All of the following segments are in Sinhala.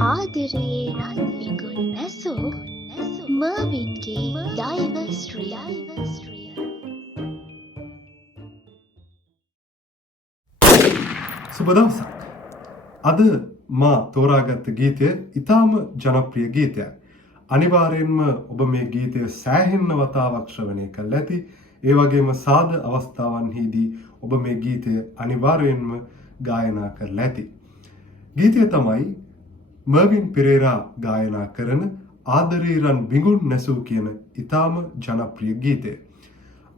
ආදරයේ රන් විගුල් නැසූ මර්වින්ගේ දෛවශ්‍රිය. සුබ දවසක්. අද මා තෝරාගත්ත ගීතය ඉතාම ජනප්‍රිය ගීතයක්. අනිවාර්යෙන්ම ඔබ මේ ගීතය සෑහෙන්න වතාවක් ශ්‍රවණය කළා ඇති. ඒ වගේම සාද අවස්ථාවන්හිදී ඔබ මේ ගීතය අනිවාර්යෙන්ම ගායනා කරලා ඇති. ගීතය තමයි මර්වින් පෙරේරා ගායනා කරන ආදරේ රන් බිඟුන් නැසූ කියන ඉතාම ජනප්‍රිය ගීතය.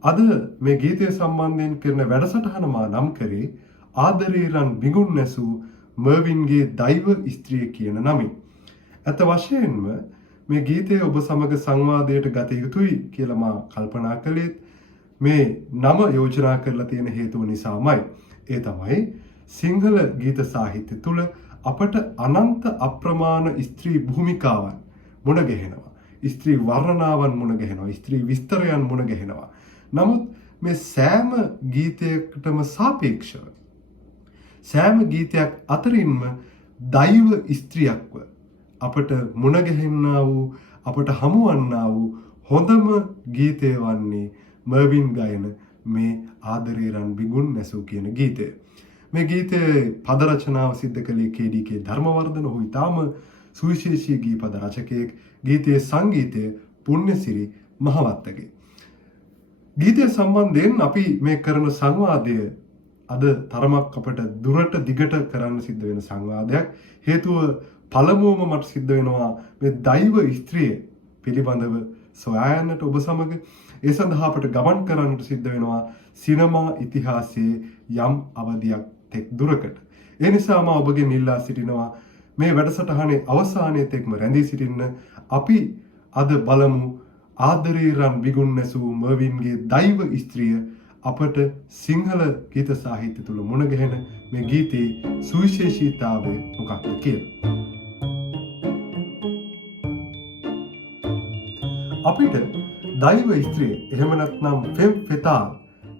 අද මේ ගීතය සම්බන්ධයෙන් කරන වැඩසටහන මා නම් කරේ ආදරේ රන් බිඟුන් නැසූ මර්වින්ගේ දෛව ස්ත්‍රිය කියන නමින්. ඇත්ත වශයෙන්ම මේ ගීතය ඔබ සමග සංවාදයට ගත යුතුයි කියලා මා කල්පනා කළේත් මේ නම යෝජනා කරලා තියෙන හේතුව නිසාමයි. ඒ තමයි සිංහල ගීත සාහිත්‍ය තුල අපට අනන්ත අප්‍රමාණ ස්ත්‍රී භූමිකාවන් මුණ ගැහෙනවා. ස්ත්‍රී වර්ණනාවන් මුණ ගැහෙනවා. ස්ත්‍රී විස්තරයන් මුණ ගැහෙනවා. නමුත් මේ සෑම ගීතයකටම සාපේක්ෂව සෑම ගීතයක් අතරින්ම දෛව ස්ත්‍රියක්ව අපට මුණ ගැහෙන්නා වූ අපට හමුවන්නා වූ හොඳම ගීතය වන්නේ මර්වින් ගයන මේ ආදරේ රන් බිඟුන් නැසූ කියන ගීතය. මේ ගීතයේ පද රචනාව සිද්ධ කළේ කේ.ඩී.කේ. ධර්මවර්ධන. ඔහු ඉතාම සුවිශේෂී ගීපද රචකයෙක්. ගීතයේ සංගීතය පුණ්‍යසිරි මහවත්තගේ. ගීතය සම්බන්ධයෙන් අපි මේ කරන සංවාදය අද තරමක් අපට දුරට දිගට කරන්න සිද්ධ වෙන සංවාදයක්. හේතුව පළමුවම මට සිද්ධ වෙනවා මේ දෛව ස්ත්‍රිය පිළිබඳව සොයා යන්නට ඔබ සමග. ඒ සඳහා අපට ගමන් කරන්නට සිද්ධ වෙනවා සිනමා ඉතිහාසයේ යම් අවධියක් තෙක් දුරකට. ඒ නිසා මම ඔබගෙන් ඉල්ලා සිටිනවා මේ වැඩසටහනේ අවසානයේ තෙක්ම රැඳී සිටින්න. අපි අද බලමු ආදරේ රන් බිඟුන් නැසූ මර්වින්ගේ දෛව ස්ත්‍රිය අපට සිංහල ගීත සාහිත්‍ය තුල මුණ ගැහෙන මේ ගීතේ සුවිශේෂීතාවය මොකක්ද කියලා. අපිට දෛව ස්ත්‍රිය එහෙම නැත්නම් ෆෙම් ෆෙතාල්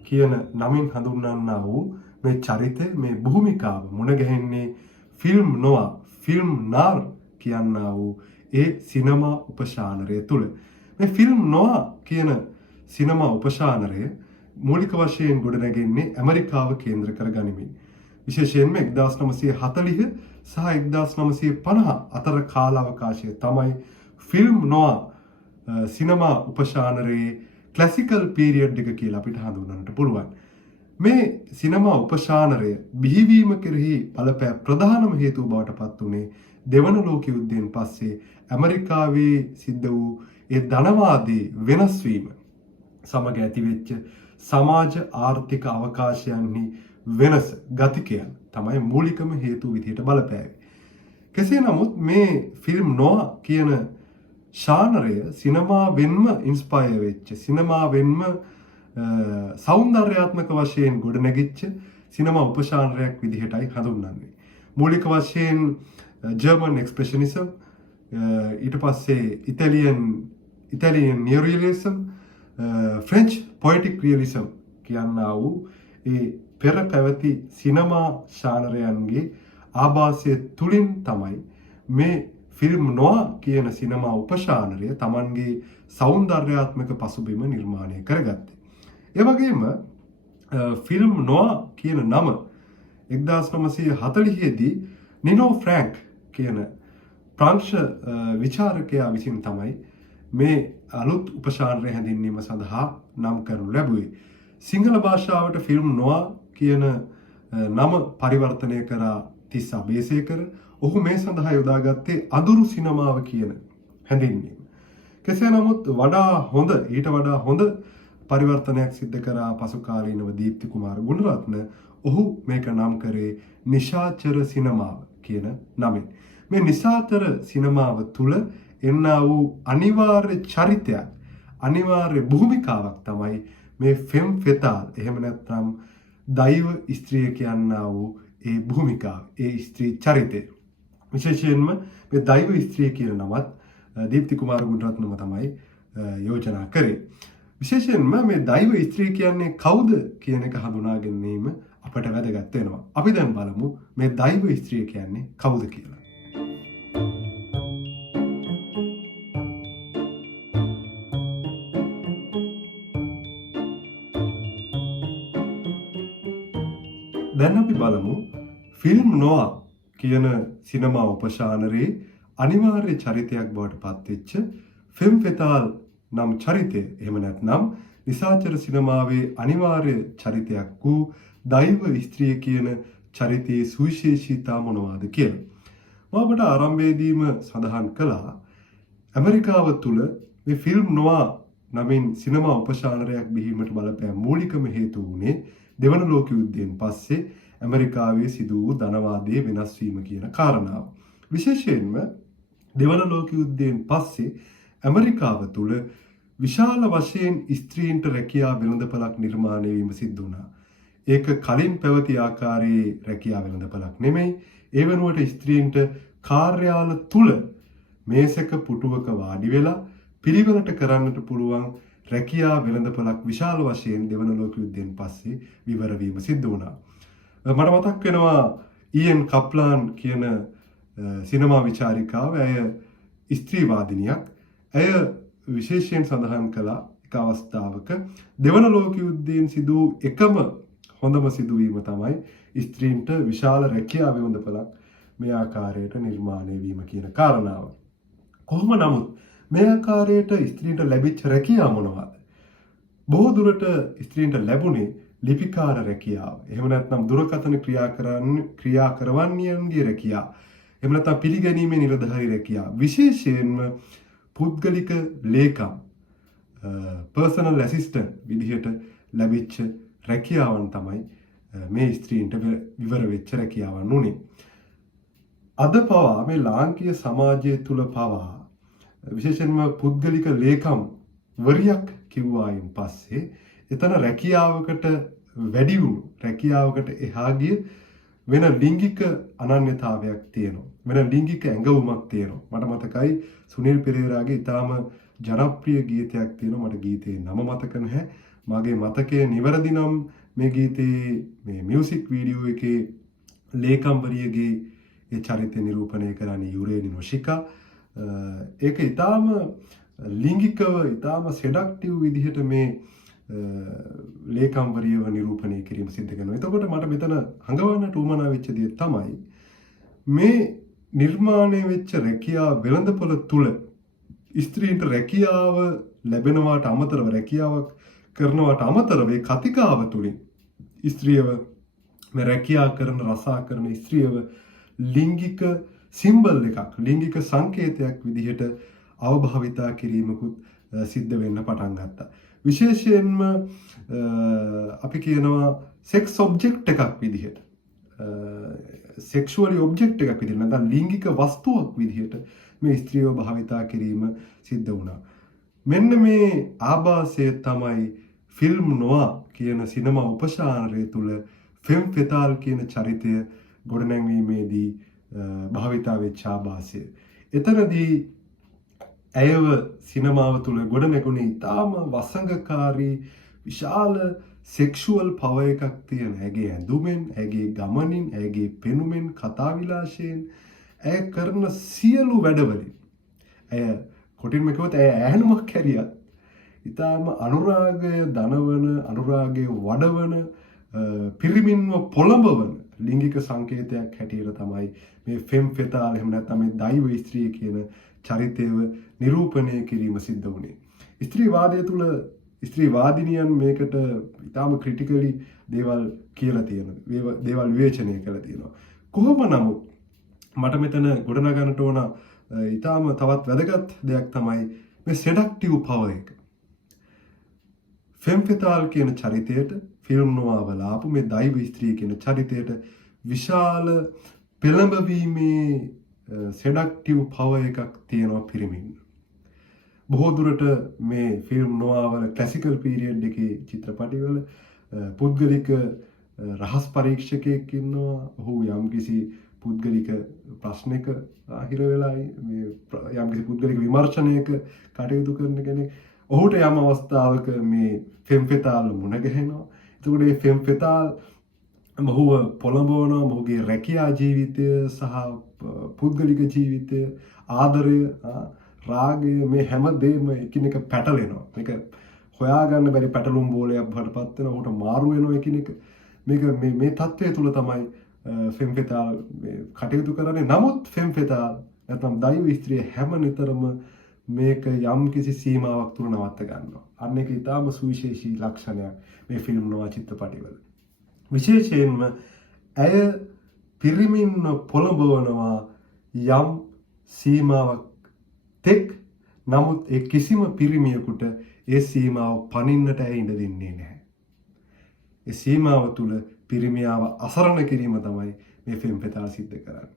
කියන නමින් හඳුන්වන්නා වූ මේ චරිතය, මේ භූමිකාව මුණ ගැහෙන්නේ ෆිල්ම් නොවා, ෆිල්ම් නාර් කියනා වූ ඒ සිනමා උපශානරය තුල. මේ ෆිල්ම් නොවා කියන සිනමා උපශානරය මූලික වශයෙන් ගොඩනැගෙන්නේ ඇමරිකාව කේන්ද්‍ර කර ගනිමින්. විශේෂයෙන්ම 1940 සහ 1950 අතර කාල අවකාශය තමයි ෆිල්ම් නොවා සිනමා උපශානරයේ ක්ලාසිකල් පීරියඩ් එක කියලා අපිට හඳුන්වන්නට පුළුවන්. මේ සිනමා උපශානරය බිහිවීම කෙරෙහි බලපෑ ප්‍රධානම හේතුව බවට පත් වුණේ දෙවන ලෝක යුද්ධයෙන් පස්සේ ඇමරිකාවේ සිද්ධ වූ ඒ ධනවාදී වෙනස් වීම සමග ඇතිවෙච්ච සමාජ ආර්ථික අවකාශයන්හි වෙනස ගතිකයන් තමයි මූලිකම හේතුව විදිහට බලපෑවේ. කෙසේ නමුත් මේ ෆිල්ම් නොවා කියන ශානරය සිනමාවෙන්ම ඉන්ස්පයර් වෙච්ච, සිනමාවෙන්ම සෞන්දර්යාත්මක වශයෙන් ගොඩනැගිච්ච සිනමා උපශානරයක් විදිහටයි හඳුන්වන්නේ. මූලික වශයෙන් ජර්මන් එක්ස්ප්‍රෙෂනිසම්, ඊට පස්සේ ඉතාලියන් නියෝරියලිසම්, ෆ්‍රෙන්ච් පොයටික් රියලිසම් කියනා වූ ඒ පෙර පැවති සිනමා ශානරයන්ගේ ආභාසය තුලින් තමයි මේ ෆිල්ම් නොවා කියන සිනමා උපශානරය Tamanගේ සෞන්දර්යාත්මක පසුබිම නිර්මාණය කරගත්තේ. ඒ වගේම ෆිල්ම් නොවා කියන නම 1940 දී නිනෝ ෆ්‍රැන්ක් කියන ප්‍රංශ විචාරකයා විසින් තමයි මේ අලුත් උපශානරය හැඳින්වීම සඳහා නම් කරනු ලැබුවේ. සිංහල භාෂාවට ෆිල්ම් නොවා කියන නම පරිවර්තනය කරා තිස්ස අබේසේකර. ඔහු මේ සඳහා යොදාගත්තේ අඳුරු සිනමාව කියන හැඳින්වීම. කෙසේ නමුත් ඊට වඩා හොඳ පරිවර්තනයක් සිද්ධ කරා පසුකාලීනව දීප්ති කුමාර ගුණරත්න. ඔහු මේක නම් කරේ නිශාචර සිනමාව කියන නමින්. මේ නිශාචර සිනමාව තුල එන්නා වූ අනිවාර්ය චරිතයක්, අනිවාර්ය භූමිකාවක් තමයි මේ ෆෙම් ෆෙතාල්, එහෙම නැත්නම් දෛව ස්ත්‍රිය කියනා වූ ඒ භූමිකාව, ඒ ස්ත්‍රී චරිතය. විශේෂයෙන්ම මේ දෛව ස්ත්‍රිය කියන නමත් දීප්ති කුමාර ගුණරත්නම තමයි යෝජනා කරේ. විශේෂයෙන්ම මේ දෛව ස්ත්‍රිය කියන්නේ කවුද කියන එක හඳුනා ගැනීම අපට වැදගත් වෙනවා. අපි දැන් බලමු මේ දෛව ස්ත්‍රිය කියන්නේ කවුද කියලා. දැන් අපි බලමු ෆිල්ම් නොවා කියන සිනමා උපශානරේ අනිවාර්ය චරිතයක් බවට පත්වෙච්ච ෆෙම් ෆෙතාල් නම් චරිතය. එහෙම නැත්නම් නිසාචර සිනමාවේ අනිවාර්ය චරිතයක් වූ දෛව ස්ත්‍රිය කියන චරිතයේ සුවිශේෂීතා මොනවාද කියලා. මම ඔබට ආරම්භයේදීම සඳහන් කළා ඇමරිකාව තුළ මේ ෆිල්ම් නොවා නමින් සිනමා උපශානරයක් බිහිවීමට බලපෑම් මූලිකම හේතු වුණේ දෙවන ලෝක යුද්ධයෙන් පස්සේ ඇමරිකාවේ සිදු වූ ධනවාදයේ වෙනස් වීම කියන කාරණාව. විශේෂයෙන්ම දෙවන ලෝක යුද්ධයෙන් පස්සේ ඇමරිකාව තුළ විශාල වශයෙන් ස්ත්‍රීන්ට රැකියා වෙළඳපළක් නිර්මාණය වීම සිදු වුණා. ඒක කලින් පැවති ආකාරයේ රැකියා වෙළඳපළක් නෙමෙයි. ඒ වෙනුවට ස්ත්‍රීන්ට කාර්යාල තුල මේසක පුටුවක වාඩි වෙලා පිළිවෙලට කරන්නට පුළුවන් රැකියා වෙළඳපළක් විශාල වශයෙන් දෙවන ලෝක යුද්ධයෙන් පස්සේ විවර වීම සිදු වුණා. මට මතක් වෙනවා ඊයන් කප්ලාන් කියන සිනමා විචාරිකාව. ඇය ස්ත්‍රීවාදිනියක්. ඇය විශේෂයෙන් සඳහන් කළා එක අවස්ථාවක දෙවන ලෝක යුද්ධයෙන් සිදු එකම හොඳම සිදුවීම තමයි ස්ත්‍රීන්ට විශාල රැකියා වෙළඳපළක් මේ ආකාරයට නිර්මාණය වීම කියන කාරණාව. කොහොම නමුත් මේ ආකාරයට ස්ත්‍රීන්ට ලැබිච්ච රැකියාව මොනවද? බොහෝ දුරට ස්ත්‍රීන්ට ලැබුණේ ලිපිකාර රැකියාව. එහෙම නැත්නම් දුරකථන ක්‍රියා කරවන්නේගේ රැකියාව. එහෙම නැත්නම් පිළිගැනීමේ නිලධාරී රැකියාව. විශේෂයෙන්ම පුද්ගලික ලේකම් පර්සනල් ඇසිස්ටන්ට් විදිහට ලැබිච්ච රැකියාවන් තමයි මේ ස්ත්‍රීන්ට විවර වෙච්ච රැකියාවන් උනේ. අද පවා මේ ලාංකීය සමාජය තුල පවා විශේෂයෙන්ම පුද්ගලික ලේකම් වරියක් කිව්වායින් පස්සේ එතන රැකියාවකට වැඩි වුණු රැකියාවකට එහා ගිය වෙන ලිංගික අනන්‍යතාවයක් තියෙනවා. වෙන ලිංගික ඇඟවුමක් තියෙනවා. මට මතකයි සුනිල් පෙරේරාගේ ඉතාම ජනප්‍රිය ගීතයක් තියෙනවා. මට ගීතේ නම මතක නැහැ. මගේ මතකයේ නිවැරදි නම් මේ ගීතේ මේ මියුසික් වීඩියෝ එකේ ලේකම්වරියගේ ඒ චරිතය නිරූපණය කරන්නේ යුරේනි නොෂිකා. ඒක ඉතාම ලිංගිකව ඉතාම සෙඩක්ටිව් විදිහට මේ ලේකම්වරියව නිරූපණය කිරීම සිද්ධ කරනවා. එතකොට මට මෙතන හඟවන්නට උවමනා වෙච්ච දේ තමයි මේ නිර්මාණය වෙච්ච රැකියා වෙළඳපොළ තුල ස්ත්‍රීන්ට රැකියාව ලැබෙනවාට අමතරව රැකියාවක් කරනවාට අමතරව ඒ කතිකාව තුලින් ස්ත්‍රියව මේ රැකියා කරන රසා කරන ස්ත්‍රියව ලිංගික සිම්බල් එකක් ලිංගික සංකේතයක් විදිහට අවභාවිතා කිරීමකුත් සිද්ධ වෙන්න පටන් ගත්තා. විශේෂයෙන්ම අපි කියනවා සෙක්ස් ඔබ්ජෙක්ට් එකක් විදිහට සෙක්ෂුවලි ඔබ්ජෙක්ට් එකක් විදිහට නැත්නම් ලිංගික වස්තුවක් විදිහට මේ ස්ත්‍රියව භාවිතා කිරීම සිද්ධ වුණා. මෙන්න මේ ආభాසය තමයි ෆිල්ම් නොවා කියන සිනමා උපශානරය තුල ෆෙම් ෆෙතාල් කියන චරිතය ගොඩනැංවීමේදී භාවිතා වෙච්ච ආభాසය. එතනදී ඇයව සිනමාව තුළ ගොඩනැගුණේ ඉතාම වසඟකාරී විශාල සෙක්ෂුවල් පවර් එකක් තියෙන. ඇගේ ඇඳුමෙන්, ඇගේ ගමනින්, ඇගේ පෙනුමෙන්, කතා විලාසයෙන්, ඇය කරන සියලු වැඩවලින් ඇය කොටින්ම කිව්වොත් ඇය ඈනුමක් හැරියත් ඉතාම අනුරාගය දනවන, අනුරාගය වඩවන, පිරිමින්ව පොළඹවන ලිංගික සංකේතයක් හැටියට තමයි මේ ෆෙම් ෆෙතාල් එහෙම නැත්නම් මේ දෛව ස්ත්‍රිය කියන චරිතයව නිරූපණය කිරීම සිද්ධ වුණේ. ස්ත්‍රීවාදය තුළ ස්ත්‍රීවාදිනියන් මේකට ඉතාම ක්‍රිටිකලි දේවල් කියලා තියෙනවා. දේවල් විවේචනය කරලා තියෙනවා. කොහොම නමුත් මට මෙතන ගොඩනගන්නට ඕන ඉතාම තවත් වැදගත් දෙයක් තමයි මේ සෙඩක්ටිව් පවර් එක. ෆෙම් ෆෙතාල් කියන චරිතයට ෆිල්ම් නොවවල ආපු මේ දෛව ස්ත්‍රිය කියන චරිතයට විශාල පෙළඹවීමේ සෙඩක්ටිව් පවර් එකක් තියෙනවා පිරිමින්. බොහෝ දුරට මේ ෆිල්ම් නොවවල ක්ලාසිකල් පීරියඩ් එකේ චිත්‍රපටිවල පුද්ගලික රහස් පරීක්ෂකයෙක් ඉන්නවා. ඔහු යම්කිසි පුද්ගලික ප්‍රශ්නයක හිර වෙලා මේ යම්කිසි පුද්ගලික විමර්ශනයක කටයුතු කරන කෙනෙක්. ඔහුට යම් අවස්ථාවක මේ ෆෙම් ෆෙතාල් මුණ ගැහෙනවා. එතකොට මේ ෆෙම් ෆෙතාල් මොහුව පොළඹවනවා. මොහුගේ රැකියා ජීවිතය සහ පුද්ගලික ජීවිතය, ආදරය, රාගය මේ හැම දෙයක්ම එකිනෙක පැටලෙනවා. මේක හොයාගන්න බැරි පැටලුම් බෝලයක් බඩපත් වෙනවා. ඔහුට මාරු වෙනවා එකිනෙක. මේක මේ තත්ත්වය තුල තමයි ෆෙම් ෆෙතාල් කටයුතු කරන්නේ. නමුත් ෆෙම් ෆෙතාල් නැත්නම් දෛව ස්ත්‍රිය හැම නිතරම මේක යම් කිසි සීමාවක් තුල නවත්ත ගන්නවා. අන්න ඒක ඊටාම සුවිශේෂී ලක්ෂණයක් මේ ෆිල්ම් නොවා චිත්‍රපටිවල. විශේෂයෙන්ම ඇය පිරිමින්ව පොළඹවනවා යම් සීමාවක් තෙක්. නමුත් ඒ කිසිම පිරිමියෙකුට ඒ සීමාව පනින්නට ඇය ඉඩ දෙන්නේ නැහැ. ඒ සීමාව තුල පිරිමියාව අසරණ කිරීම තමයි මේ ෆිල්ම් පෙතාල සිද්ධ කරන්නේ.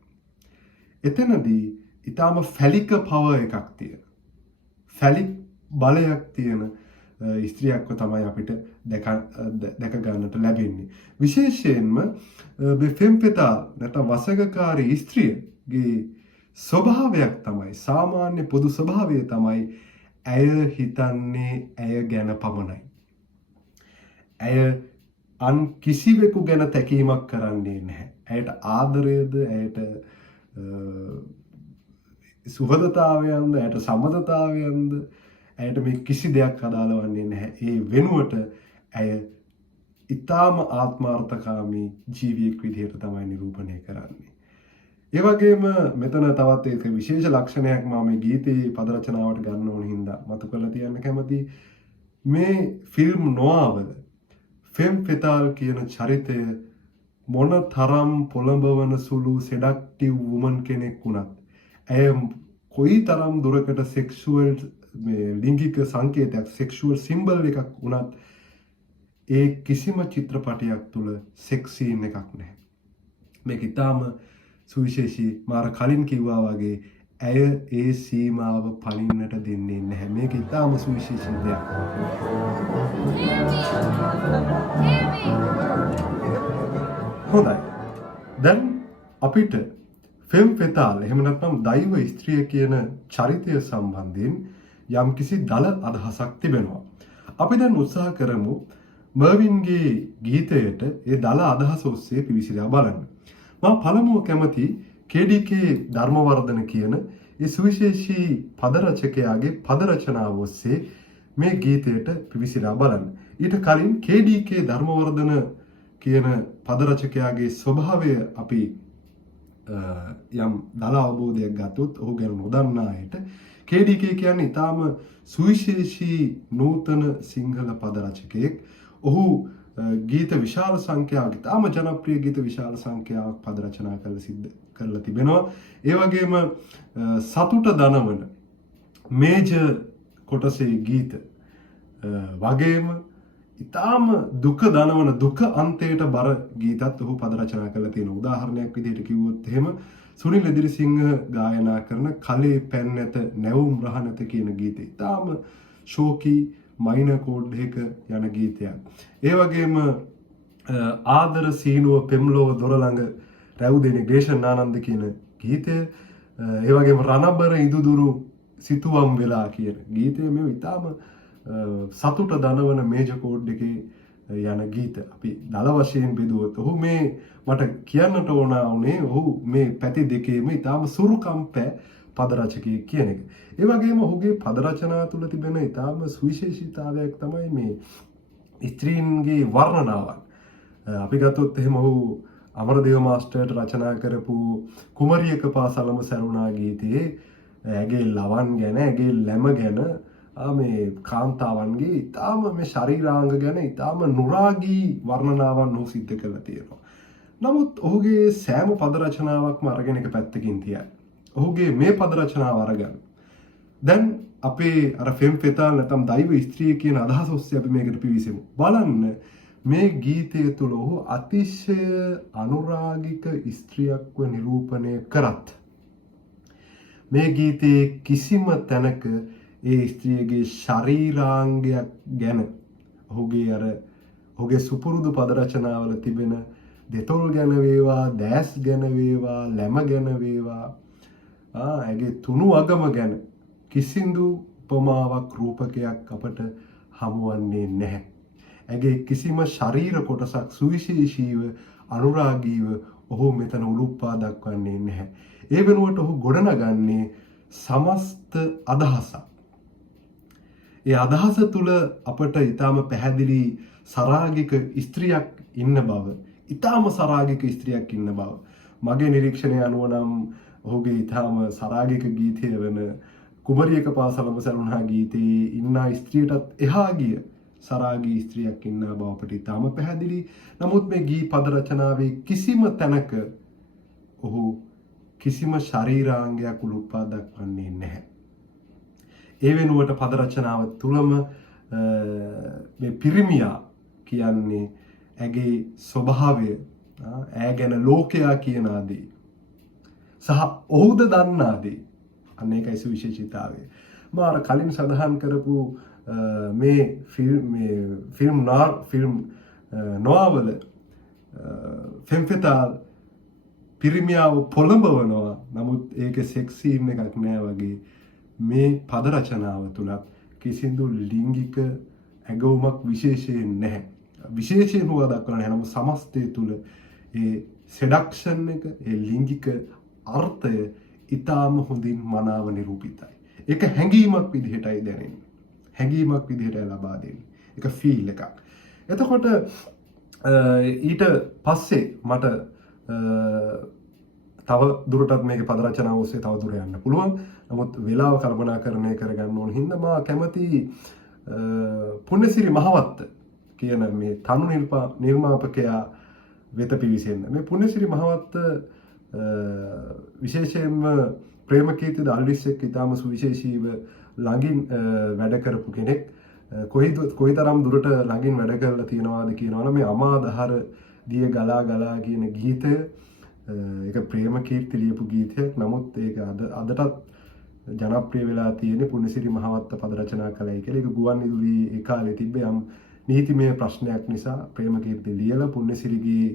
එතනදී ඊටාම ෆැලික පවර් එකක් තියෙන. ෆැලික් බලයක් තියෙන ස්ත්‍රියක්ව තමයි අපිට දැක ගන්නට ලැබෙන්නේ. විශේෂයෙන්ම මේ ෆිල්ම් පෙතාල නැත්නම් වසඟකාරී ස්ත්‍රියගේ ස්වභාවයක් තමයි, සාමාන්‍ය පොදු ස්වභාවය තමයි ඇය හිතන්නේ ඇය ගැන පමණයි. ඇය අන් කිසිවෙකු ගැන තැකීමක් කරන්නේ නැහැ. ඇයට ආදරයද, ඇයට සුහදතාවයන්ද, ඇයට සමදතාවයන්ද, ඇයට මේ කිසි දෙයක් අදාළ වන්නේ නැහැ. ඒ වෙනුවට ඇය ඊටාම ආත්මාර්ථකාමී ජීවියෙක් විදිහට තමයි නිරූපණය කරන්නේ. ඒ වගේම මෙතන තවත් එක විශේෂ ලක්ෂණයක් මම මේ ගීතයේ පද රචනාවට ගන්න ඕන හින්දා මතු කරලා තියන්න කැමතියි. මේ ෆිල්ම් නොආවල ෆෙම් ෆෙතාල් කියන චරිතය මොන තරම් පොළඹවන සුළු සෙඩක්ටිව් වුමන් කෙනෙක් වුණත්, ඇය කොයි තරම් දුරකට සෙක්ෂුවල් ලිංගික සංකේතයක්, සෙක්ෂුවල් සිම්බල් එකක් වුණත්, ඒ කිසිම චිත්‍රපටයක් තුළ සෙක්ස් සීන් එකක් නැහැ. මේක ඊටාම සුවිශේෂී. මාර කලින් කිව්වා වගේ ඇය ඒ සීමාව පනින්නට දෙන්නේ නැහැ. මේක ඊටාම සුවිශේෂී දෙයක්. හොඳයි. දැන් අපිට ෆෙම් ෆෙතාල් එහෙම නැත්නම් දෛව ස්ත්‍රිය කියන චරිතය සම්බන්ධයෙන් යම්කිසි දල අදහසක් තිබෙනවා. අපි දැන් උත්සාහ කරමු මර්වින්ගේ ගීතයට ඒ දල අදහස ඔස්සේ පිවිසලා බලන්න. මම පළමුව කැමති KDK ධර්මවර්ධන කියන ඒ සුවිශේෂී පද රචකයාගේ පද රචනාව ඔස්සේ මේ ගීතයට පිවිසලා බලන්න. ඊට කලින් KDK ධර්මවර්ධන කියන පද රචකයාගේ ස්වභාවය අපි යම් දල අවබෝධයක් ගත්තොත් ඔහු ගැන නොදන්නා අයට KDK කියන්නේ ඊටාම සුවිශේෂී නූතන සිංහල පද රචකයෙක්. ඔහු ගීත විශාල සංඛ්‍යාවක්, ඊටාම ජනප්‍රිය ගීත විශාල සංඛ්‍යාවක් පද රචනා කරලා තිබෙනවා. ඒ වගේම සතුට දනවන මේජර් කොටසේ ගීත වගේම ඊටාම දුක දනවන දුක අන්තයට බර ගීතත් ඔහු පද රචනා කරලා තියෙනවා. උදාහරණයක් විදිහට කිව්වොත් එහෙම සුනිල් එදිරිසිංහ ගායනා කරන කලේ පැන් නැත නැවුම් රහ නැත කියන ගීතය ඊටාම ශෝකී මයිනර් කෝඩ් එක යන ගීතයක්. ඒ වගේම ආදර සීනුව පෙම්ලොව දොර ළඟ රැවුදෙන ග්‍රේෂන් ආනන්ද කියන ගීතය. ඒ වගේම රණබර ඉදුදුරු සිතුවම් වෙලා කියන ගීතය මේ ඊටාම සතුට දනවන මේජර් කෝඩ් එකේ යන ගීත. අපි දල වශයෙන් බෙදුවොත් ඔහු මේ මට කියන්නට ඕන වුණේ ඔහු මේ පැති දෙකේම ඊටාම සුරුකම් පෑ පද රචකයෙක් කියන එක. ඒ වගේම ඔහුගේ පද රචනා තුළ තිබෙන ඊටාම සුවිශේෂීතාවයක් තමයි මේ ස්ත්‍රීන්ගේ වර්ණනාවන්. අපි ගත්තොත් එහෙම ඔහු අමරදේව මාස්ටර්ට රචනා කරපු කුමරියක පාසලම සැරුණා ගීතයේ ඇගේ ලවන් ගැන, ඇගේ ලැම ගැන, මේ කාන්තාවන්ගේ ඊටාම මේ ශරීරාංග ගැන ඊටාම නුරාගී වර්ණනාවන් ඔහු සිද්ධ කරලා තියෙනවා. නමුත් ඔහුගේ සෑම පද රචනාවක්ම අරගෙන එක පැත්තකින් තියයි. ඔහුගේ මේ පද රචනාව අරගන්න. දැන් අපේ අර ෆෙම් ෆෙතාල් නැත්නම් දෛව ස්ත්‍රිය කියන අදහස ඔස්සේ අපි මේකට පිවිසෙමු. බලන්න මේ ගීතය තුළ ඔහු අතිශය අනුරාගික ස්ත්‍රියක්ව නිරූපණය කරත් මේ ගීතයේ කිසිම තැනක ඒ ස්ත්‍රියගේ ශරීරාංගයක් ගැන ඔහුගේ සුපුරුදු පද රචනාවල තිබෙන දෙතොල් ගැන වේවා, දැස් ගැන වේවා, ලැම ගැන වේවා, ඇගේ තුනු අගම ගැන කිසිදු උපමාවක් රූපකයක් අපට හමුවන්නේ නැහැ. ඇගේ කිසිම ශරීර කොටසක් සුවිශේෂීව අනුරාගීව ඔහු මෙතන උලුප්පා දක්වන්නේ නැහැ. ඒ වෙනුවට ඔහු ගොඩනගන්නේ සමස්ත අදහසක්. ඒ අදහස තුළ අපට ඊටාම පැහැදිලි සරාගික ස්ත්‍රියක් ඉන්න බව, ඊටාම සරාගික ස්ත්‍රියක් ඉන්න බව මගේ නිරීක්ෂණය අනුව නම් ඔහුගේ ඊටාම සරාගික ගීතය වෙන කුමරියක පාසලම සරුණා ගීතයේ ඉන්න ස්ත්‍රියටත් එහා ගිය සරාගී ස්ත්‍රියක් ඉන්න බව අපට ඊටාම පැහැදිලි. නමුත් මේ ගී පද රචනාවේ කිසිම තැනක ඔහු කිසිම ශරීරාංගයක් උලුප්පා දක්වන්නේ නැහැ. ඒ වෙනුවට පද රචනාව තුළම මේ පිරිමියා කියන්නේ ඇගේ ස්වභාවය, ඈ ගැන ලෝකයා කියන ආදී සහ ඔහුද දන්නා දේ, අන්න ඒකයි සුවිශේෂීතාවය. මා අර කලින් සඳහන් කරපු මේ ෆිල්ම් නොවවල ෆෙම් ෆෙතාල් පිරිමියාව පොළඹවනවා. නමුත් ඒක සෙක්ස් සීන් එකක් නෑ වගේ මේ පද රචනාව තුලත් කිසිදු ලිංගික ඇගවුමක් විශේෂයෙන් නැහැ. විශේෂයෙන් හොවා දක්වන නැහැ. නමුත් සමස්තය තුල ඒ සෙඩක්ෂන් එක, ඒ ලිංගික අර්ථය ඊටාම හොඳින් මනාව නිරූපිතයි. ඒක හැඟීමක් විදිහටයි දැනෙන්නේ. හැඟීමක් විදිහටයි ලබා දෙන්නේ. ඒක ෆීල් එකක්. එතකොට ඊට පස්සේ මට තව දුරටත් මේක පද රචනාව ඔස්සේ තව දුර යන්න පුළුවන්. නමුත් වේලාව කල්පනාකරණය කරගන්න ඕන හින්දා මා කැමති පුණ්‍යසිරි මහවත්ත කියන මේ තනු නිර්මාපකයා වෙත පිවිසෙන්න. මේ පුණ්‍යසිරි මහවත්ත විශේෂයෙන්ම ප්‍රේමකීර්ති දාල්විස් එක්ක ඉතාම සුවිශේෂීව ළඟින් වැඩ කරපු කෙනෙක්. කොයිතරම් දුරට ළඟින් වැඩ කරලා තියෙනවාද කියනවනම් මේ අමාදහර දිය ගලා ගලා කියන ගීතය ඒක ප්‍රේමකීර්ති ලියපු ගීතයක්. නමුත් ඒක අදටත් ජනප්‍රිය වෙලා තියෙන්නේ පුණ්‍යසිරි මහවත්ත පද රචනා කළයි කියලා. ඒක ගුවන් විදුලි ඒ කාලේ තිබ්බ යම් නීතිමය ප්‍රශ්නයක් නිසා ප්‍රේමකීර්ති ලියලා පුණ්‍යසිරිගේ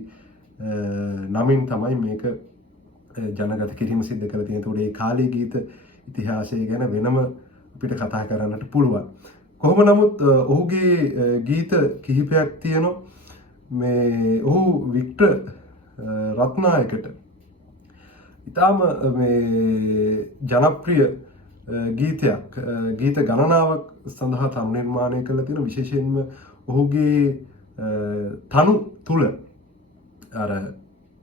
නමින් තමයි මේක ජනගත කිරීම සිද්ධ කරලා තියෙන්නේ. ඒතකොට ඒ කාලේ ගීත ඉතිහාසය ගැන වෙනම අපිට කතා කරන්නට පුළුවන්. කොහොම නමුත් ඔහුගේ ගීත කිහිපයක් තියෙනවා. මේ ඔහු වික්ටර් රත්නායකට ඉතාම මේ ජනප්‍රිය ගීතයක්, ගීත ගණනාවක් සඳහා තනු නිර්මාණය කළ තියෙන. විශේෂයෙන්ම ඔහුගේ තනු තුල අර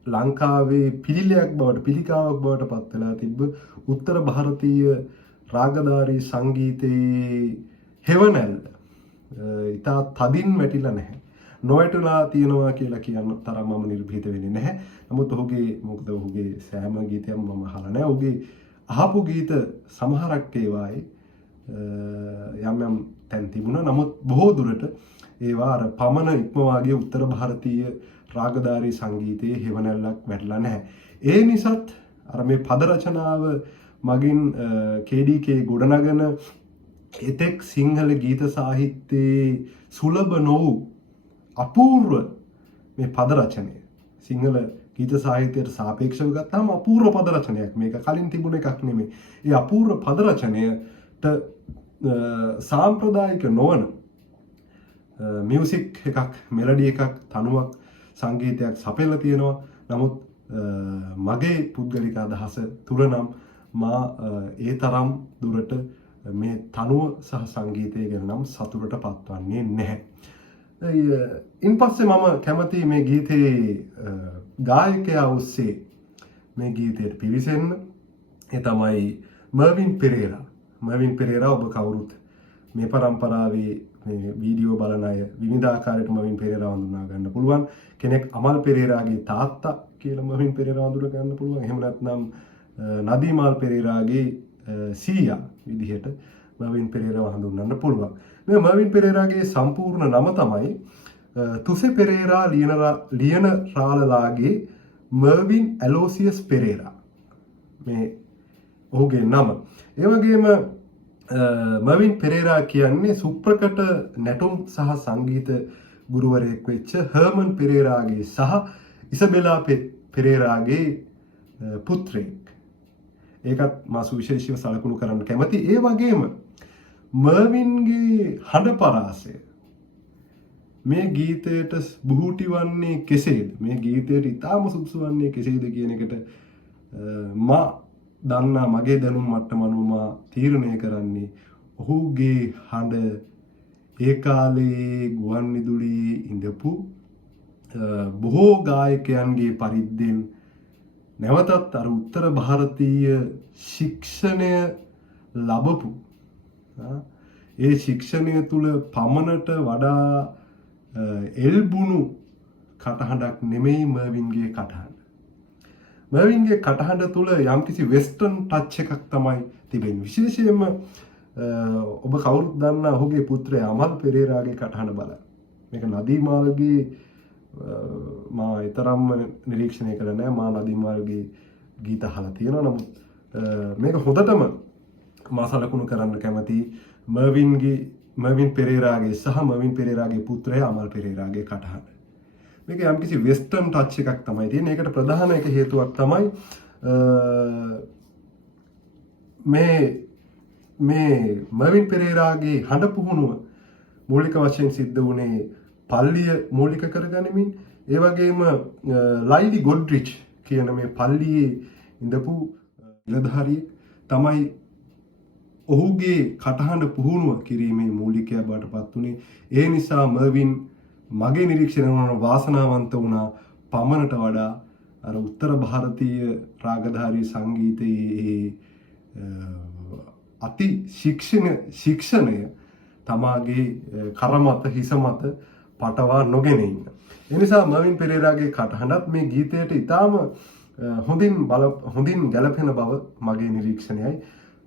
ලංකාවේ පිළිලයක් බවට, පිළිකාවක් බවට පත් වෙලා තිබ්බ උත්තර ಭಾರತೀಯ රාගධාරී සංගීතයේ හෙවණැල්ල ඉතා තදින් වැටිලා නැහැ. නොවැටුලා තියෙනවා කියලා කියන්න තරම් මම නිර්භීත වෙන්නේ නැහැ. නමුත් මොකද ඔහුගේ සෑම ගීතයක්ම මම අහලා නැහැ. ඔහුගේ අහපු ගීත සමහරක් ඒවායි යම් යම් තැන් තිබුණා. නමුත් බොහෝ දුරට ඒවා අර පමණ ඉක්මවාගේ උත්තර ಭಾರತೀය රාගධාරී සංගීතයේ හෙවණැල්ලක් වැටලා නැහැ. ඒ නිසාත් අර මේ පද රචනාව මගින් KDK ගොඩනගන එතෙක් සිංහල ගීත සාහිත්‍යයේ සුලභ නොවූ අපූර්ව මේ පද රචනය, සිංහල ගීත සාහිත්‍යයට සාපේක්ෂව ගත්තාම අපූර්ව පද රචනයක්. මේක කලින් තිබුණ එකක් නෙමෙයි. ඒ අපූර්ව පද රචනයට සාම්ප්‍රදායික නොවන මියුසික් එකක්, මෙලඩි එකක්, තනුවක්, සංගීතයක් සපයලා තියෙනවා. නමුත් මගේ පුද්ගලික අදහස තුල නම් මා ඒ තරම් දුරට මේ තනුව සහ සංගීතය ගැන නම් සතුටට පත්වන්නේ නැහැ. ඉන් පස්සේ මම කැමති මේ ගීතයේ ගායකයා ඔස්සේ මේ ගීතයට පිවිසෙන්න. ඒ තමයි මර්වින් පෙරේරා. මර්වින් පෙරේරා ඔබ කවුරුත් මේ පරම්පරාවේ මේ වීඩියෝ බලන අය විවිධාකාරයට මර්වින් පෙරේරා හඳුනා ගන්න පුළුවන්. කෙනෙක් අමල් පෙරේරාගේ තාත්තා කියලා මර්වින් පෙරේරා හඳුනා ගන්න පුළුවන්. එහෙම නැත්නම් නදීමාල් පෙරේරාගේ සීයා විදිහට මර්වින් පෙරේරාව හඳුන්වන්න පුළුවන්. මේ මර්වින් පෙරේරාගේ සම්පූර්ණ නම තමයි තුසේ පෙරේරා ලියන රාලලාගේ මර්වින් ඇලෝසියස් පෙරේරා. මේ ඔහුගේ නම. ඒ වගේම මර්වින් පෙරේරා කියන්නේ සුප්‍රකට නැටුම් සහ සංගීත ගුරුවරයෙක් වෙච්ච හර්මන් පෙරේරාගේ සහ ඉසබෙලා පෙරේරාගේ පුත්‍රයෙක්. ඒකත් මා සුවිශේෂීව සලකුණු කරන්න කැමති. ඒ වගේම මර්වින්ගේ හඬ පරාසය මේ ගීතයට බුහුටි වන්නේ කෙසේද, මේ ගීතයට ඉතාම සුදුසු වන්නේ කෙසේද කියන එකට මා දන්නා මගේ දැනුම් මට්ටම අනුව මා තීරණය කරන්නේ ඔහුගේ හඬ ඒ කාලේ ගුවන් විදුලියේ ඉඳපු බොහෝ ගායකයන්ගේ පරිද්දෙන් නැවතත් අර උත්තර ಭಾರತೀಯ ශික්ෂණය ලැබපු ඒ ශික්ෂණය තුල පමණට වඩා එල්බුණු කටහඬක් නෙමෙයි මර්වින්ගේ කටහඬ. මර්වින්ගේ කටහඬ තුල යම්කිසි වෙස්ටර්න් ටච් එකක් තමයි තිබෙන්නේ. විශේෂයෙන්ම ඔබ කවුරුත් දන්නා ඔහුගේ පුත්‍රයා අමල් පෙරේරාගේ කටහඬ බලන්න. මේක නදීමාල්ගේ මා ඊතරම්ම නිරීක්ෂණය කරලා නැහැ. මා නදීමාල්ගේ ගීත අහලා තියෙනවා. නමුත් මේක හොඳටම මා සලකුණු කරන්න කැමති මර්වින් පෙරේරාගේ සහ මර්වින් පෙරේරාගේ පුත්‍රයා අමල් පෙරේරාගේ කටහඬ. මේක යම්කිසි වෙස්ටර්න් ටච් එකක් තමයි තියෙන්නේ. ඒකට ප්‍රධාන එක හේතුවක් තමයි මේ මර්වින් පෙරේරාගේ හඬ පුහුණුව මූලික වශයෙන් සිද්ධ වුණේ පල්ලිය මූලික කරගනිමින් ඒ වගේම ලයිලි ගොඩ්රිච් කියන මේ පල්ලියේ ඉඳපු නිලධාරියෙක් තමයි ඔහුගේ කටහඬ පුහුණුව කිරීමේ මූලිකයා බවට පත් වුණේ. ඒ නිසා මර්වින් මගේ නිරීක්ෂණය වන වාසනාවන්ත වුණා පමණට වඩා අර උත්තර ಭಾರತೀಯ රාගධාරී සංගීතයේ අති ශික්ෂණය තමාගේ කරමත හිස මත පටවා නොගෙන ඉන්න. ඒ නිසා මර්වින් පෙරේරාගේ කටහඬත් මේ ගීතයට ඉතාම හොඳින් ගැලපෙන බව මගේ නිරීක්ෂණයයි.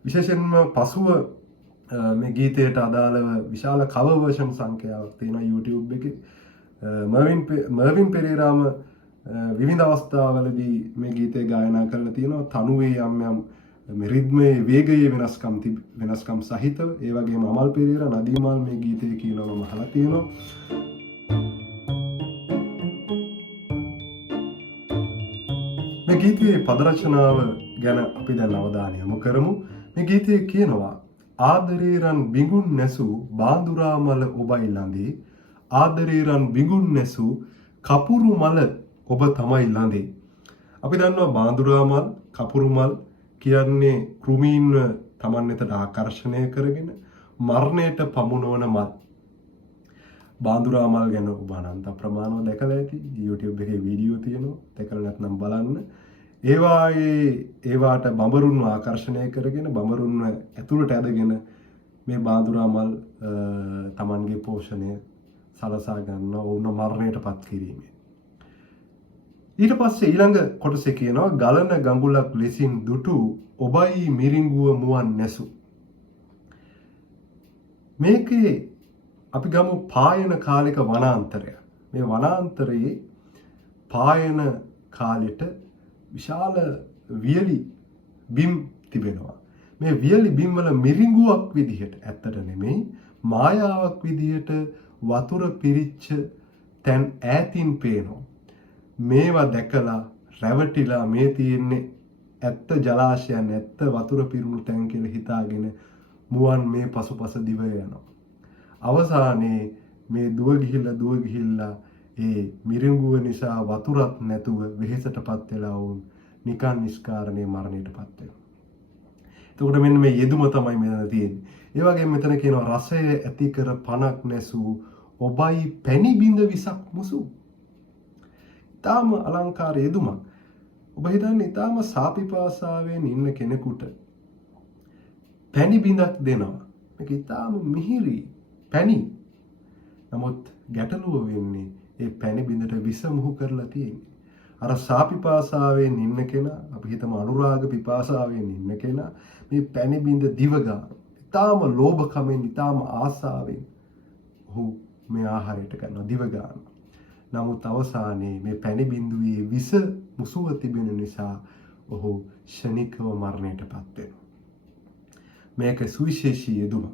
විශේෂයෙන්ම පසුව මේ ගීතයට අදාළව විශාල කවර් වර්ෂන් සංඛ්‍යාවක් තියෙනවා YouTube එකේ. මර්වින් පෙරේරාම විවිධ අවස්ථාවලදී මේ ගීතය ගායනා කරලා තියෙනවා. තනුවේ යම් මේ රිද්මයේ වේගයේ වෙනස්කම් සහිතව. ඒ වගේම අමල් පෙරේරා නදීමාල් මේ ගීතය කියනවා මම අහලා තියෙනවා. මේ ගීතයේ පද රචනාව ගැන අපි දැන් අවධානය යොමු කරමු. මේ ගීතයේ කියනවා ආදරේරන් බිඟුන් නැසූ බාඳුරා මල ඔබයි ළඟේ ආදරේරන් බිඟුන් නැසූ කපුරු මල ඔබ තමයි ළඟේ. අපි දන්නවා බාඳුරා මල් කපුරු මල් කියන්නේ කෘමීන්ව Taman වෙතට ආකර්ෂණය කරගෙන මරණයට පමුණවන මල්. බාඳුරා මල් ගැන ඔබ අනන්ත ප්‍රමාණව දැකලා ඇති. YouTube එකේ වීඩියෝ තියෙනවා. දැකලා නැත්නම් බලන්න. ඒවාට බඹරුන්ව ආකර්ෂණය කරගෙන බඹරුන්ව ඇතුළට ඇදගෙන මේ බාඳුරා මල් Tamanගේ පෝෂණය සලසා ගන්න ඕන මරණයට පත් කිරීමෙන්. ඊට පස්සේ ඊළඟ කොටසේ කියනවා ගලන ගඟුලක් ලෙසින් දුටු ඔබයි මිරිඟුව මුවන් නැසු. මේකේ අපි ගමු පායන කාලයක වනාන්තරය. මේ වනාන්තරයේ පායන කාලෙට විශාල වියලි බිම් තිබෙනවා. මේ වියලි බිම් වල මිරිඟුවක් විදිහට ඇත්තට නෙමෙයි මායාවක් විදිහට වතුර පිරිච්ච තැන් ඈතින් පේනවා. මේවා දැකලා රැවටිලා මේ තියෙන්නේ ඇත්ත ජලාශයන් ඇත්ත වතුර පිරුණු තැන් කියලා හිතාගෙන මුවන් මේ පසුපස දිව යනවා. අවසානයේ මේ දුව ගිහිල්ලා ඒ මිරිඟුව නිසා වතුරක් නැතුව වෙහෙසටපත් වෙලා වුන් නිකන් නිස්කාරණේ මරණයටපත් වෙනවා. එතකොට මෙන්න මේ යෙදුම තමයි මෙතන තියෙන්නේ. ඒ වගේම මෙතන කියනවා රසය ඇති කර පණක් නැසූ ඔබයි පැණි බිඳ විසක් මුසු. ඊටාම අලංකාර යෙදුමක්. ඔබ හිතන්නේ ඊටාම සාපිපාසාවෙන් ඉන්න කෙනෙකුට පැණි බිඳක් දෙනවා. මේක ඊටාම මිහිරි පැණි. නමුත් ගැටලුව වෙන්නේ ඒ පැණි බිඳට විස මුහු කරලා තියෙන්නේ. අර සාපිපාසාවෙන් ඉන්න කෙනා අපි හිතමු අනුරාග පිපාසාවෙන් ඉන්න කෙනා මේ පැණි බිඳ දිව ගන්න. ඊටාම ලෝභකමෙන් ඊටාම ආසාවෙන් ඔහු මේ ආහාරයට ගන්නවා දිව ගන්නවා. නමුත් අවසානයේ මේ පැණි බිඳුවේ විස මුසුව තිබෙන නිසා ඔහු ෂණිකව මරණයටපත් වෙනවා. මේක සුවිශේෂී යෙදුමක්.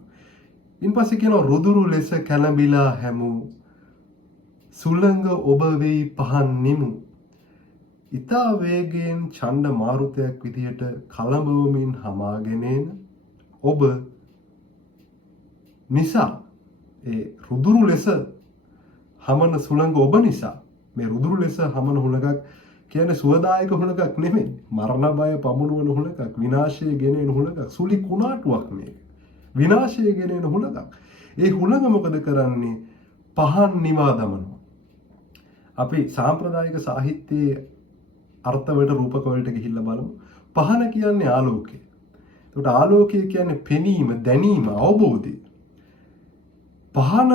ඉන්පස්සේ කියනවා රුදුරු ලෙස කැළඹිලා හැමු සුළඟ ඔබ වෙයි පහන් නිමු. ඊතා වේගයෙන් ඡණ්ඩ මාරුතයක් විදියට කලඹවමින් හමාගෙන එන ඔබ නිසා ඒ රුදුරු ලෙස හමන සුළඟ ඔබ නිසා මේ රුදුරු ලෙස හමන හුලඟක් කියන්නේ සුවදායක හුලඟක් නෙමෙයි. මරණ බය පමුණුවන හුලඟක්, විනාශය ගෙන එන හුලඟක්, සුලි කුණාටුවක් මේක. විනාශය ගෙන එන හුලඟක්. ඒ හුලඟ මොකද කරන්නේ? පහන් නිවා දමනවා. අපි සාම්ප්‍රදායික සාහිත්‍යයේ අර්ථවලට රූපක වලට ගිහිල්ලා බලමු. පහන කියන්නේ ආලෝකය. ඒකට ආලෝකය කියන්නේ පෙනීම, දැනීම, අවබෝධය. පහන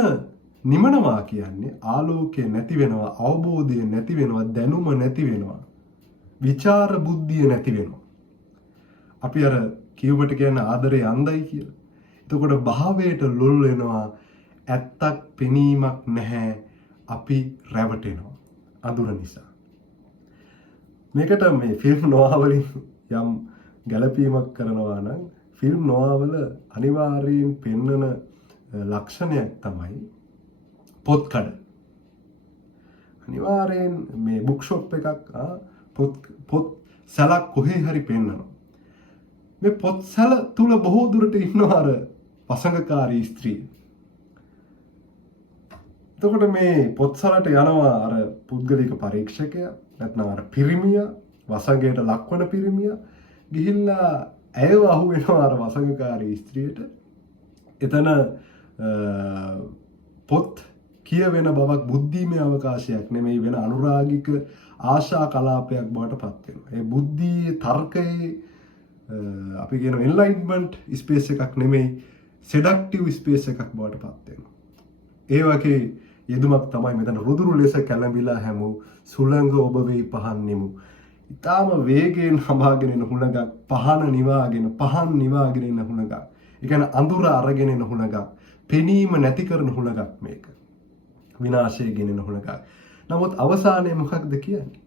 නිමනවා කියන්නේ ආලෝකය නැති වෙනවා, අවබෝධය නැති වෙනවා, දැනුම නැති වෙනවා, විචාර බුද්ධිය නැති වෙනවා. අපි අර කියුමට කියන්නේ ආදරේ අන්දයි කියලා. එතකොට භාවයට ලොල් වෙනවා, ඇත්තක් පෙනීමක් නැහැ, අපි රැවටෙනවා අඳුර නිසා. මේකට මේ ෆිල්ම් නොවා වලින් යම් ගැළපීමක් කරනවා නම් ෆිල්ම් නොවා වල අනිවාර්යයෙන් පෙන්වන ලක්ෂණයක් තමයි පොත්කඩ. අනිවාර්යෙන් මේ බුක් ෂොප් එකක් පොත් සැලක් කොහේ හරි පෙන්වනවා. මේ පොත් සැල තුල බොහෝ දුරට ඉන්නවා අර වසඟකාරී ස්ත්‍රී. එතකොට මේ පොත්සලට යනවා අර පුද්ගලික පරීක්ෂකයා නැත්නම් අර පිරිමියා, වසඟයට ලක්වන පිරිමියා ගිහිල්ලා ඇයව අහු වෙනවා අර වසඟකාරී ස්ත්‍රියට. එතන පොත් කියවෙන බවක් බුද්ධිමය අවකාශයක් නෙමෙයි, වෙන අනුරාගික ආශා කලාපයක් බවට පත් වෙනවා. ඒ බුද්ධියේ තර්කයේ අපි කියන එන්ලයිට්මන්ට් ස්පේස් එකක් නෙමෙයි, සෙඩක්ටිව් ස්පේස් එකක් බවට පත් වෙනවා. ඒ වගේ යෙදුමක් තමයි මෙතන රුදුරු ලෙස කැළඹිලා හැමු සුළඟ ඔබ වෙයි පහන් නිමු. ඊටාම වේගයෙන් හඹාගෙන එන හුණගක්, පහන නිවාගෙන එන හුණගක්. ඒ කියන්නේ අඳුර අරගෙන එන හුණගක්, පෙනීම නැති කරන හුණගක් මේක. විනාශය ගෙනෙන හුණගක්. නමුත් අවසානයේ මොකක්ද කියන්නේ?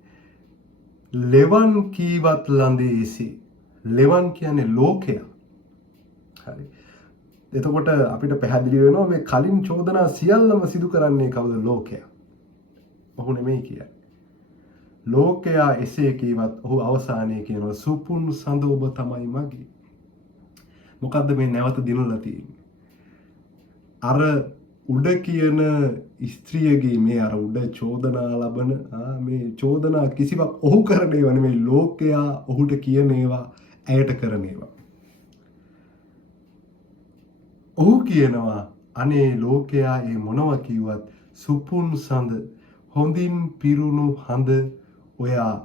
ලෙවන් කීවත් ළඳේසි. ලෙවන් කියන්නේ ලෝකය. හරි. එතකොට අපිට පැහැදිලි වෙනවා මේ කලින් චෝදනා සියල්ලම සිදු කරන්නේ කවුද? ලෝකයා. ඔහු නෙමෙයි කියන්නේ. ලෝකයා එසේ කීවත් ඔහු අවසානයේ කියනවා සුපුන් සඳ ඔබ තමයි මගේ. මොකද්ද මේ නැවත දිනලා තියෙන්නේ? අර උඩ කියන ස්ත්‍රියගේ මේ අර උඩ චෝදනා ලබන මේ චෝදනා කිසිවක් ඔහු කරන ඒවා නෙමෙයි, ලෝකයා ඔහුට කියන ඒවා, ඇයට කරන ඒවා. ඔහු කියනවා අනේ ලෝකයා ඒ මොනවා කිව්වත් සුපුන් සඳ, හොඳින් පිරුණු හඳ ඔයා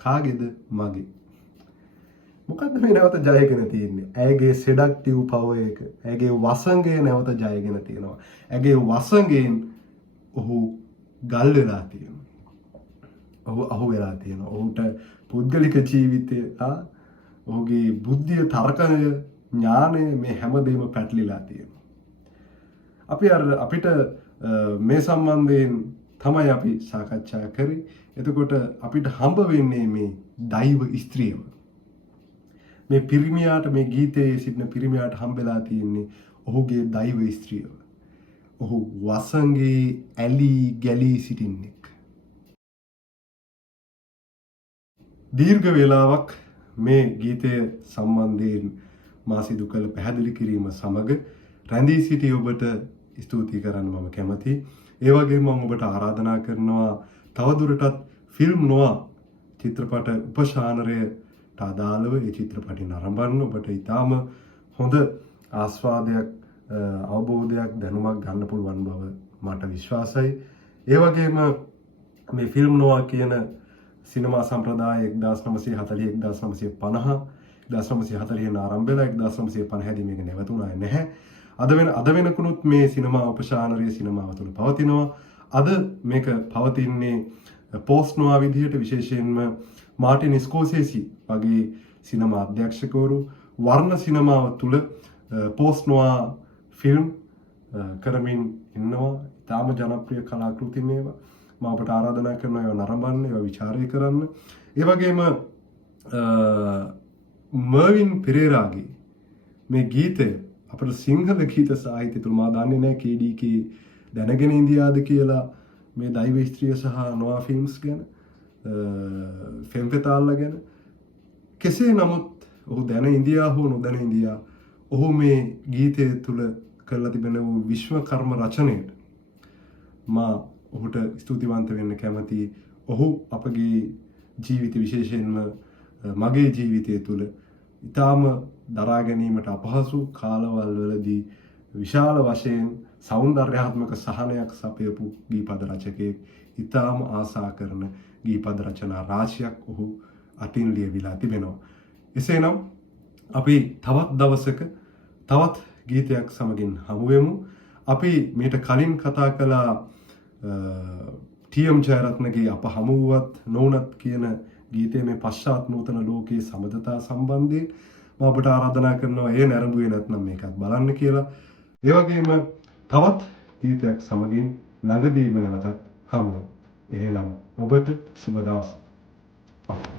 කාගේද? මගේ. මොකද්ද මේ නැවත ජයගෙන තියෙන්නේ? ඇයගේ සෙඩක්ටිව් පවර් එක, ඇයගේ වසඟය නැවත ජයගෙන තියෙනවා. ඇයගේ වසඟයෙන් ඔහු ගල් වෙලා තියෙනවා. ඔහු අහු වෙලා තියෙනවා. ඔහුට පුද්ගලික ජීවිතය, ඔහුගේ බුද්ධිය, තර්කය, ඥානය, මේ හැමදේම පැටලිලා තියෙනවා. අපිට මේ සම්බන්ධයෙන් තමයි අපි සාකච්ඡා කරේ. එතකොට අපිට හම්බ වෙන්නේ මේ දෛව ස්ත්‍රියම. මේ පිරිමියාට, මේ ගීතයේ සිටින පිරිමියාට හම්බෙලා තියෙන්නේ ඔහුගේ දෛව ස්ත්‍රියව. ඔහු වසඟේ ඇලී ගැලී සිටින්නේ. දීර්ඝ වේලාවක් මේ ගීතය සම්බන්ධයෙන් මා සිදු කළ පැහැදිලි කිරීම සමග රැඳී සිටි ඔබට ස්තුති කරන්න මම කැමතියි. ඒ වගේම මම ඔබට ආරාධනා කරනවා තවදුරටත් ෆිල්ම් නොවා චිත්‍රපට උපශානරයට අදාළව ඒ චිත්‍රපටි නරඹන්න. ඔබට ඊටාම හොඳ ආස්වාදයක්, අවබෝධයක්, දැනුමක් ගන්න පුළුවන් බව මට විශ්වාසයි. ඒ වගේම මේ ෆිල්ම් නොවා කියන සිනමා සම්ප්‍රදාය 1940 1950 1940 ආරම්භ වෙලා 1950 දී මේක නැවතුණා නැහැ. අද වෙනකුණුත් මේ සිනමා උපශානරීය සිනමාව තුළ පවතිනවා. අද මේක පවතින්නේ පෝස්ට් නොවා විදිහට, විශේෂයෙන්ම මාටින් ස්කෝසේසි වගේ සිනමා අධ්‍යක්ෂකවරු වර්ණ සිනමාව තුළ පෝස්ට් නොවා ෆිල්ම් කරමින් ඉන්නවා. ඉතාම ජනප්‍රිය කලාකෘති මේවා. මම අපට ආරාධනා කරනවා ඒවා නරඹන්න, ඒවා විචාරය කරන්න. ඒ වගේම මර්වින් පෙරේරාගේ මේ ගීතය අපේ සිංහල ගීත සාහිත්‍ය තුල මා දන්නේ නැහැ KDK දැනගෙන ඉන්දියාද කියලා මේ දෛව ස්ත්‍රිය සහ නොවා ෆිල්ම්ස් ගැන, ෆෙම් පෙතාල්ලා ගැන. කෙසේ නමුත් ඔහු දැන ඉන්දියා හෝ නොදැන ඉන්දියා, ඔහු මේ ගීතය තුල කරලා තිබෙන වූ විශ්ව කර්ම රචනයට මා ඔහුට ස්තුතිවන්ත වෙන්න කැමතියි. ඔහු අපගේ ජීවිත, විශේෂයෙන්ම මගේ ජීවිතය තුළ ඉතාම දරා ගැනීමට අපහසු කාලවල් වලදී විශාල වශයෙන් සෞන්දර්යාත්මක සහනයක් සපයපු ගීපද රචකයෙක්, ඉතාම ආසා කරන ගීපද රචනා රාශියක් ඔහු අතින් ලියවිලා තිබෙනවා. එසේනම් අපි තවත් දවසක තවත් ගීතයක් සමගින් හමුවෙමු. අපි මීට කලින් කතා කළා ටීඑම් ජයරත්නගේ අප හමුවත් නොවුනත් කියන ගීතයේ මේ පශ්චාත් නූතන ලෝකයේ සමදතා සම්බන්ධයෙන් මම ඔබට ආරාධනා කරනවා ඒ නැරඹුවේ නැත්නම් මේකත් බලන්න කියලා. ඒ වගේම තවත් ගීතයක් සමගින් ළඟදීම නැවතත් හමු. එහෙනම් ඔබට සුබ දවසක්.